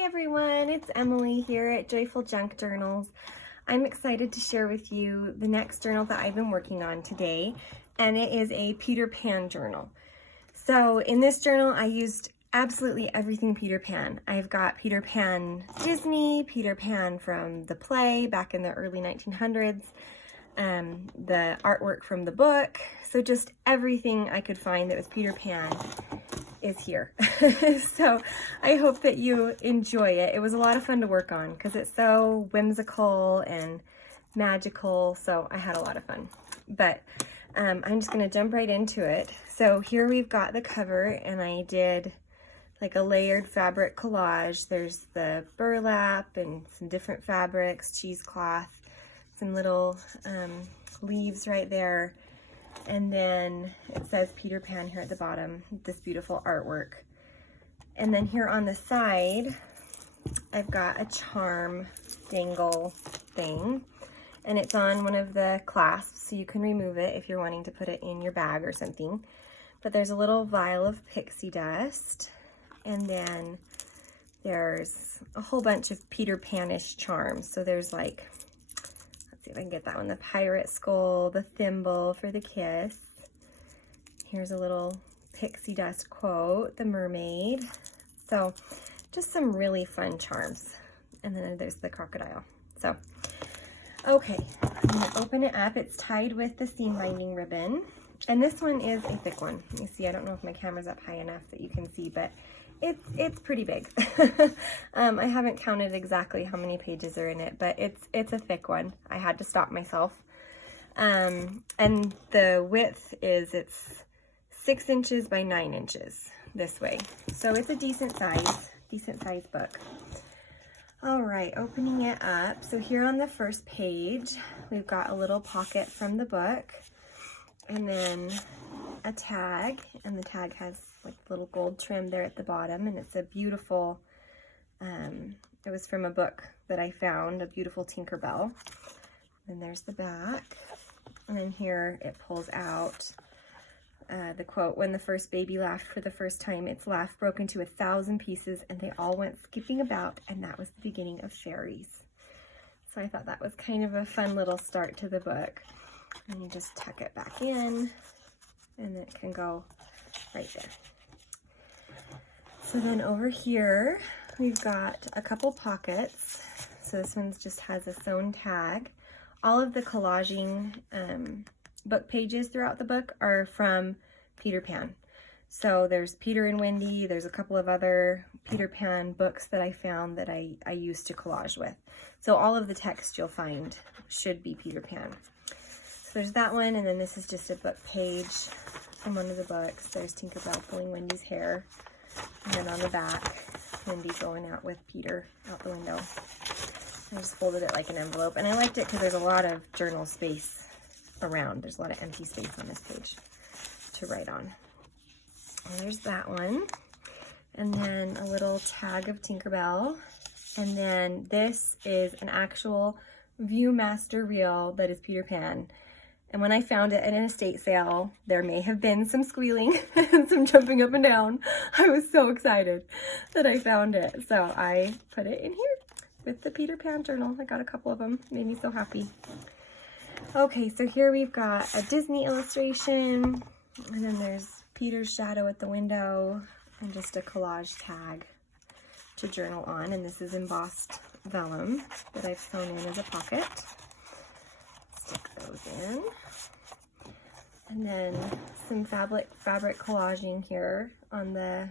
Hi everyone, it's Emily here at Joyful Junk Journals. I'm excited to share with you the next journal that I've been working on today, and it is a Peter Pan journal. So in this journal I used absolutely everything Peter Pan. I've got Peter Pan Disney, Peter Pan from the play back in the early 1900s, the artwork from the book, so just everything I could find that was Peter Pan is here. So I hope that you enjoy it. It was a lot of fun to work on because it's so whimsical and magical, so I had a lot of fun. But I'm just going to jump right into it. So here we've got the cover, and I did like a layered fabric collage. There's the burlap and some different fabrics, cheesecloth, some little leaves right there. And then it says Peter Pan here at the bottom, this beautiful artwork. And then here on the side, I've got a charm dangle thing, and it's on one of the clasps, so you can remove it if you're wanting to put it in your bag or something. But there's a little vial of pixie dust, and then there's a whole bunch of Peter Pan-ish charms. So there's like, let's see if I can get that one, the pirate skull, the thimble for the kiss. Here's a little pixie dust quote, the mermaid. So just some really fun charms. And then there's the crocodile. So, okay, I'm gonna open it up. It's tied with the seam binding ribbon. And this one is a thick one. You see, I don't know if my camera's up high enough that you can see, but it's pretty big. I haven't counted exactly how many pages are in it, but it's a thick one. I had to stop myself. And the width is, it's 6 inches by 9 inches this way. So it's a decent size book. All right, opening it up. So here on the first page, we've got a little pocket from the book, and then a tag, and the tag has like little gold trim there at the bottom, and it's a beautiful, it was from a book that I found, a beautiful Tinkerbell. And there's the back, and then here it pulls out the quote, "When the first baby laughed for the first time, its laugh broke into 1,000 pieces, and they all went skipping about, and that was the beginning of fairies." So I thought that was kind of a fun little start to the book. And you just tuck it back in, and it can go right there. So then over here, we've got a couple pockets. So this one just has a sewn tag. All of the collaging book pages throughout the book are from Peter Pan. So there's Peter and Wendy, there's a couple of other Peter Pan books that I found that I used to collage with. So all of the text you'll find should be Peter Pan. So there's that one, and then this is just a book page from one of the books. There's Tinkerbell pulling Wendy's hair, and then on the back, Wendy going out with Peter out the window. I just folded it like an envelope, and I liked it because there's a lot of journal space around. There's a lot of empty space on this page to write on. And there's that one, and then a little tag of Tinkerbell, and then this is an actual Viewmaster reel that is Peter Pan. And when I found it at an estate sale, there may have been some squealing and some jumping up and down. I was so excited that I found it. So I put it in here with the Peter Pan journal. I got a couple of them. Made me so happy. Okay, so here we've got a Disney illustration, and then there's Peter's shadow at the window, and just a collage tag to journal on. And this is embossed vellum that I've sewn in as a pocket. Stick those in. And then some fabric collaging here on the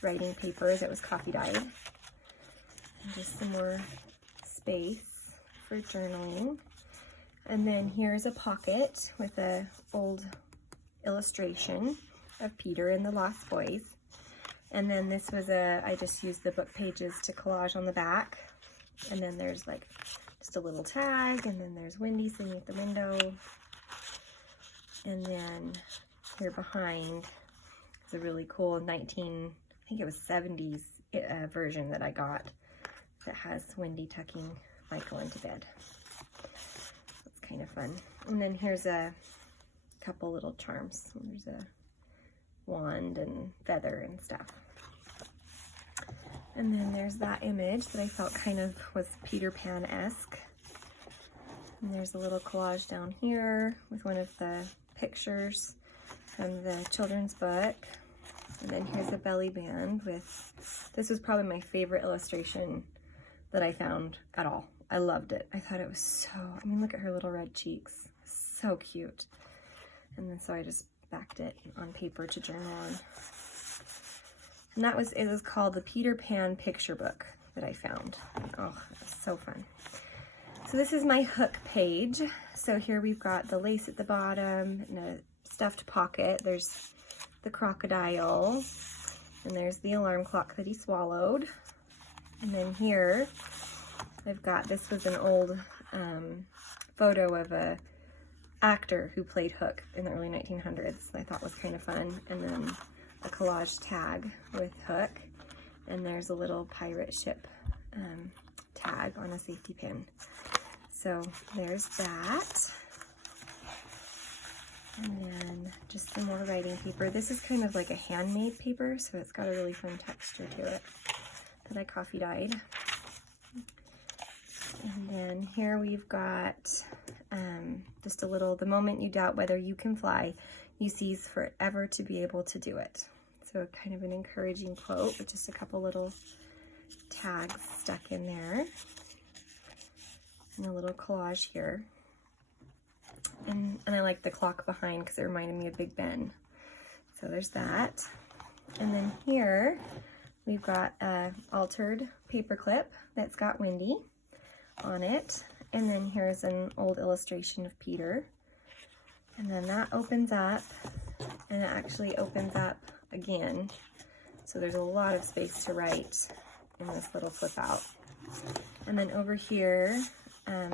writing paper that was coffee dyed. And just some more space for journaling. And then here's a pocket with a old illustration of Peter and the Lost Boys. And then this was I just used the book pages to collage on the back. And then there's like just a little tag, and then there's Wendy sitting at the window. And then here behind is a really cool I think it was 70s version that I got that has Wendy tucking Michael into bed. That's kind of fun. And then here's a couple little charms. There's a wand and feather and stuff. And then there's that image that I felt kind of was Peter Pan-esque. And there's a little collage down here with one of the pictures from the children's book. And then here's a belly band with, this was probably my favorite illustration that I found at all. I loved it. I thought it was so, I mean, look at her little red cheeks. So cute. And then so I just backed it on paper to journal on. And that was, it was called the Peter Pan picture book that I found. Oh, it was so fun. So this is my hook page. So here we've got the lace at the bottom and a stuffed pocket. There's the crocodile, and there's the alarm clock that he swallowed. And then here I've got, this was an old photo of a actor who played Hook in the early 1900s. I thought was kind of fun. And then a collage tag with Hook, and there's a little pirate ship tag on a safety pin. So there's that. And then just some more writing paper. This is kind of like a handmade paper, so it's got a really fun texture to it that I coffee dyed. And then here we've got just a little, the moment you doubt whether you can fly, you cease forever to be able to do it. So kind of an encouraging quote with just a couple little tags stuck in there. And a little collage here. And I like the clock behind because it reminded me of Big Ben. So there's that. And then here we've got a altered paper clip that's got Wendy on it. And then here's an old illustration of Peter. And then that opens up, and it actually opens up again. So there's a lot of space to write in this little flip out. And then over here,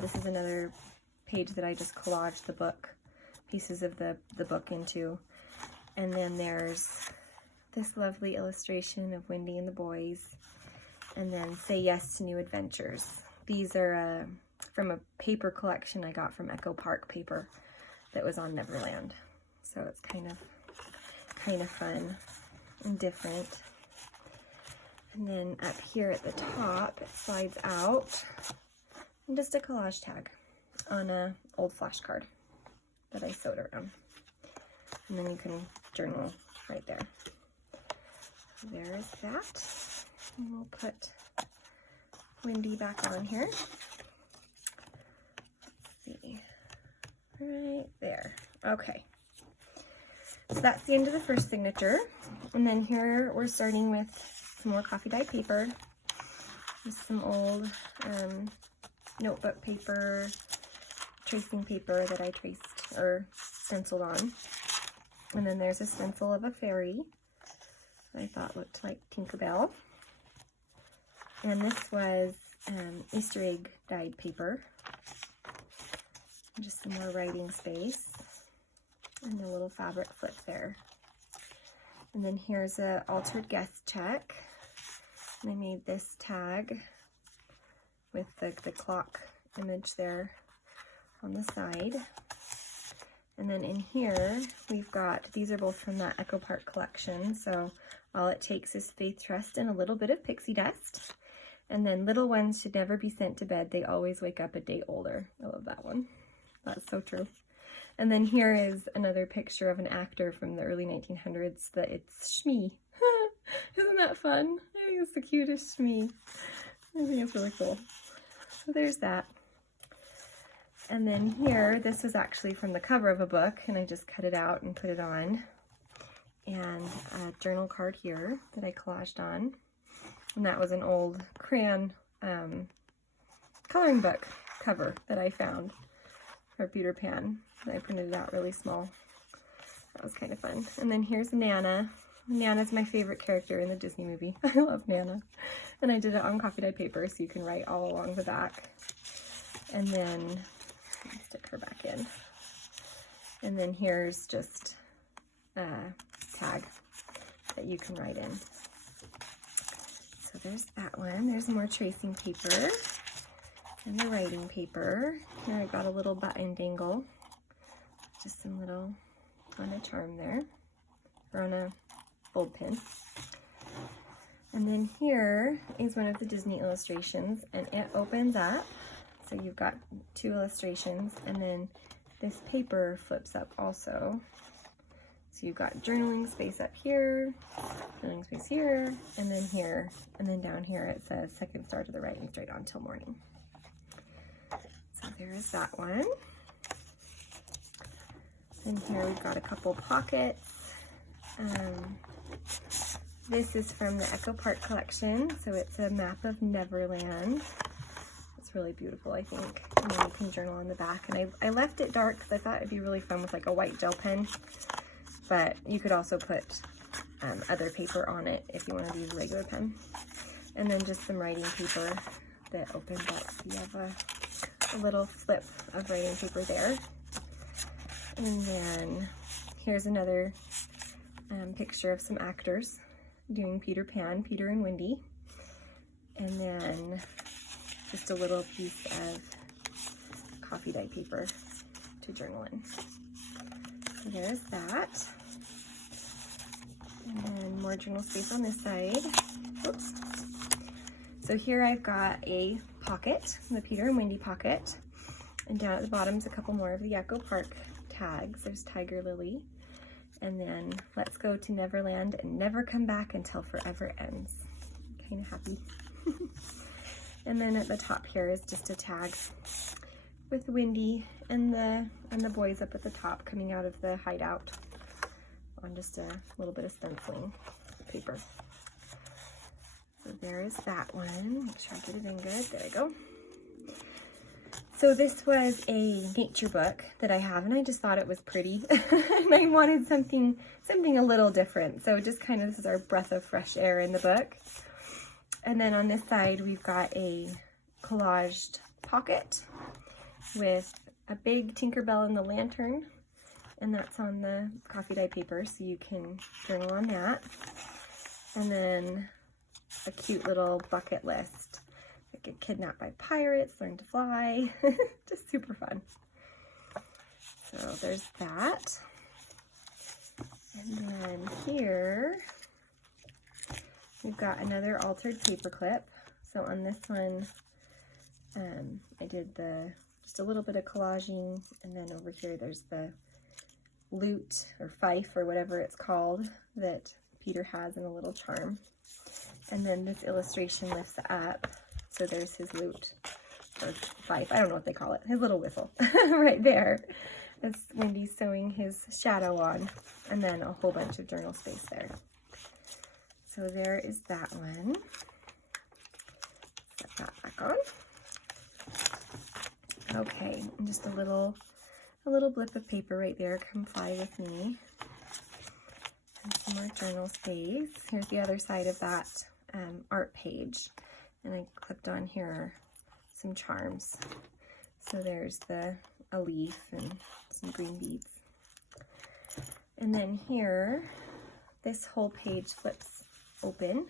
this is another page that I just collaged the book, pieces of the book into. And then there's this lovely illustration of Wendy and the boys. And then Say Yes to New Adventures. These are from a paper collection I got from Echo Park Paper that was on Neverland. So it's kind of fun and different. And then up here at the top, it slides out, and just a collage tag on a old flashcard that I sewed around. And then you can journal right there. So there is that. And we'll put Wendy back on here. Let's see. Right there. Okay. So that's the end of the first signature. And then here we're starting with some more coffee dye paper. Just some old notebook paper, tracing paper that I traced or stenciled on. And then there's a stencil of a fairy that I thought looked like Tinkerbell. And this was Easter egg dyed paper. Just some more writing space. And a little fabric flip there. And then here's a altered guest check. And I made this tag with the clock image there on the side. And then in here, we've got, these are both from that Echo Park collection. So all it takes is faith, trust, and a little bit of pixie dust. And then little ones should never be sent to bed. They always wake up a day older. I love that one. That's so true. And then here is another picture of an actor from the early 1900s that it's Shmee. Isn't that fun? I think it's the cutest Shmee. I think it's really cool. So there's that. And then here, this was actually from the cover of a book, and I just cut it out and put it on. And a journal card here that I collaged on. And that was an old crayon coloring book cover that I found for Peter Pan. And I printed it out really small. That was kind of fun. And then here's Nana. Nana's my favorite character in the Disney movie. I love Nana. And I did it on coffee dye paper, so you can write all along the back. And then stick her back in. And then here's just a tag that you can write in. So there's that one. There's more tracing paper and the writing paper. Here I got a little button dangle. Just some little on a charm there, or on a fold pin. And then here is one of the Disney illustrations, and it opens up. So you've got 2 illustrations, and then this paper flips up also. So you've got journaling space up here, journaling space here, and then here, and then down here it says second star to the right and straight on till morning. So there's that one. And here we've got a couple pockets. This is from the Echo Park collection, so it's a map of Neverland. It's really beautiful, I think. And then you can journal on the back. And I left it dark because I thought it'd be really fun with like a white gel pen. But you could also put other paper on it if you want to use a regular pen. And then just some writing paper that opens up. So you have a little flip of writing paper there. And then here's another picture of some actors doing Peter Pan, Peter and Wendy. And then just a little piece of coffee dye paper to journal in. So there's that. And then more journal space on this side. Oops. So here I've got a pocket, the Peter and Wendy pocket. And down at the bottom is a couple more of the Echo Park tags. There's Tiger Lily. And then let's go to Neverland and never come back until forever ends. Kind of happy. And then at the top here is just a tag with Wendy and the boys up at the top coming out of the hideout on just a little bit of stenciling paper. So there is that one. Make sure I get it in good. There we go. So this was a nature book that I have, and I just thought it was pretty. And I wanted something a little different. So just kind of, this is our breath of fresh air in the book. And then on this side, we've got a collaged pocket with a big Tinkerbell and the lantern. And that's on the coffee dye paper, so you can journal on that. And then a cute little bucket list. Get kidnapped by pirates, learn to fly. Just super fun. So there's that. And then here we've got another altered paper clip. So on this one, I did just a little bit of collaging, and then over here there's the lute or fife or whatever it's called that Peter has in a little charm. And then this illustration lifts up. So there's his lute, or fife, I don't know what they call it, his little whistle right there. That's Wendy sewing his shadow on, and then a whole bunch of journal space there. So there is that one. Set that back on. Okay, and just a little blip of paper right there, come fly with me. And some more journal space. Here's the other side of that art page. And I clipped on here some charms. So there's a leaf and some green beads. And then here, this whole page flips open.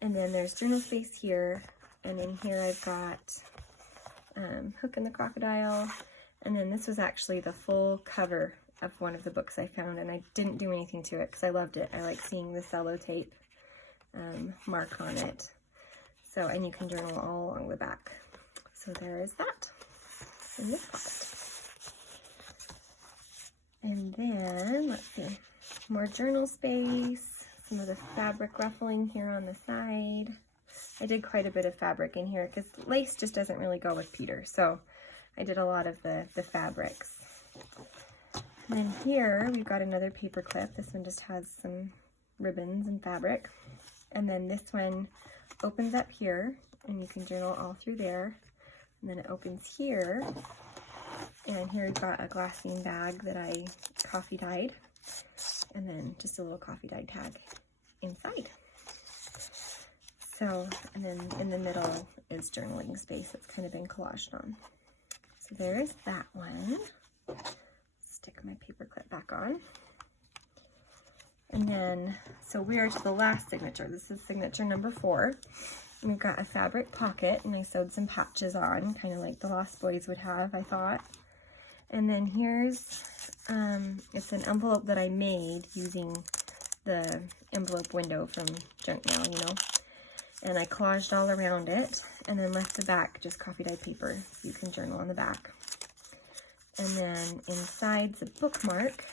And then there's journal space here. And in here I've got Hook and the Crocodile. And then this was actually the full cover of one of the books I found. And I didn't do anything to it because I loved it. I like seeing the sellotape mark on it. So, and you can journal all along the back. So there is that in this pocket. And then, let's see, more journal space, some of the fabric ruffling here on the side. I did quite a bit of fabric in here because lace just doesn't really go with Peter. So I did a lot of the fabrics. And then here we've got another paper clip. This one just has some ribbons and fabric. And then this one opens up here, and you can journal all through there. And then it opens here, and here we've got a glassine bag that I coffee dyed, and then just a little coffee dyed tag inside. So, and then in the middle is journaling space that's kind of been collaged on. So there is that one. Stick my paper clip back on. And then, so we are to the last signature. This is signature number 4. And we've got a fabric pocket, and I sewed some patches on, kind of like the Lost Boys would have, I thought. And then here's, it's an envelope that I made using the envelope window from junk mail, you know. And I collaged all around it and then left the back just coffee dye paper so you can journal on the back. And then inside's a bookmark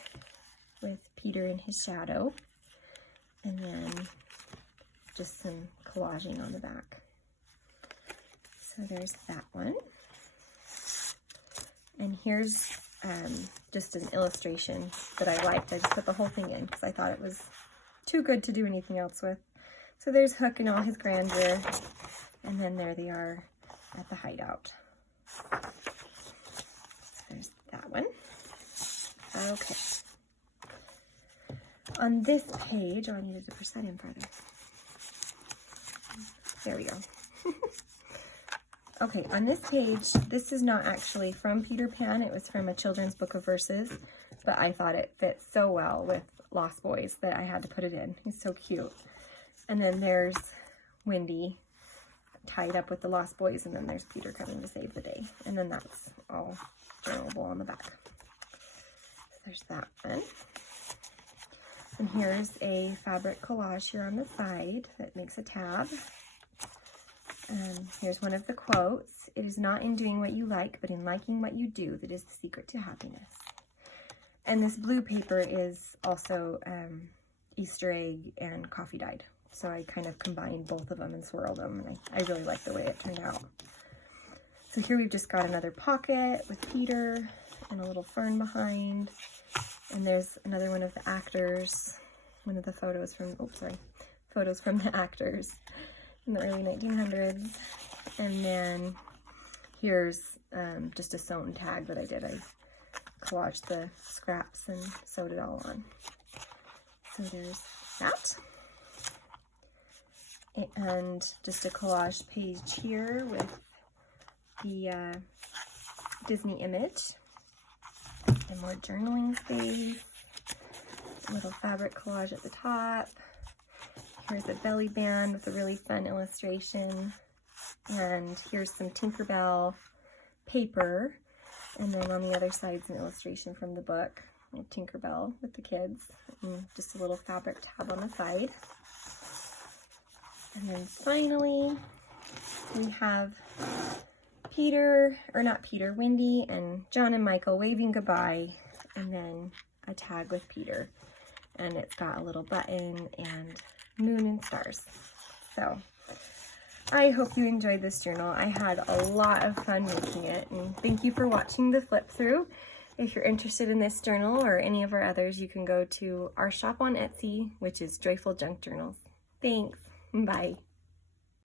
with Peter in his shadow. And then just some collaging on the back. So there's that one. And here's just an illustration that I liked. I just put the whole thing in because I thought it was too good to do anything else with. So there's Hook in all his grandeur. And then there they are at the hideout. So there's that one. Okay. On this page, oh, I needed to push that in farther. There we go. Okay, on this page, this is not actually from Peter Pan. It was from a children's book of verses, but I thought it fit so well with Lost Boys that I had to put it in. He's so cute. And then there's Wendy tied up with the Lost Boys, and then there's Peter coming to save the day. And then that's all journalable on the back. So there's that one. And here's a fabric collage here on the side that makes a tab. Here's one of the quotes. It is not in doing what you like, but in liking what you do that is the secret to happiness. And this blue paper is also Easter egg and coffee dyed. So I kind of combined both of them and swirled them, and I really like the way it turned out. So here we've just got another pocket with Peter and a little fern behind. And there's another one of the actors, one of the photos from, photos from the actors in the early 1900s. And then here's just a sewn tag that I did. I collaged the scraps and sewed it all on. So there's that. And just a collage page here with the Disney image. And more journaling space. A little fabric collage at the top. Here's a belly band with a really fun illustration. And here's some Tinkerbell paper. And then on the other side's an illustration from the book of Tinkerbell with the kids. And just a little fabric tab on the side. And then finally, we have Wendy and John and Michael waving goodbye, and then a tag with Peter. And it's got a little button and moon and stars. So I hope you enjoyed this journal. I had a lot of fun making it, and thank you for watching the flip through. If you're interested in this journal or any of our others, you can go to our shop on Etsy, which is Joyful Junk Journals. Thanks. Bye.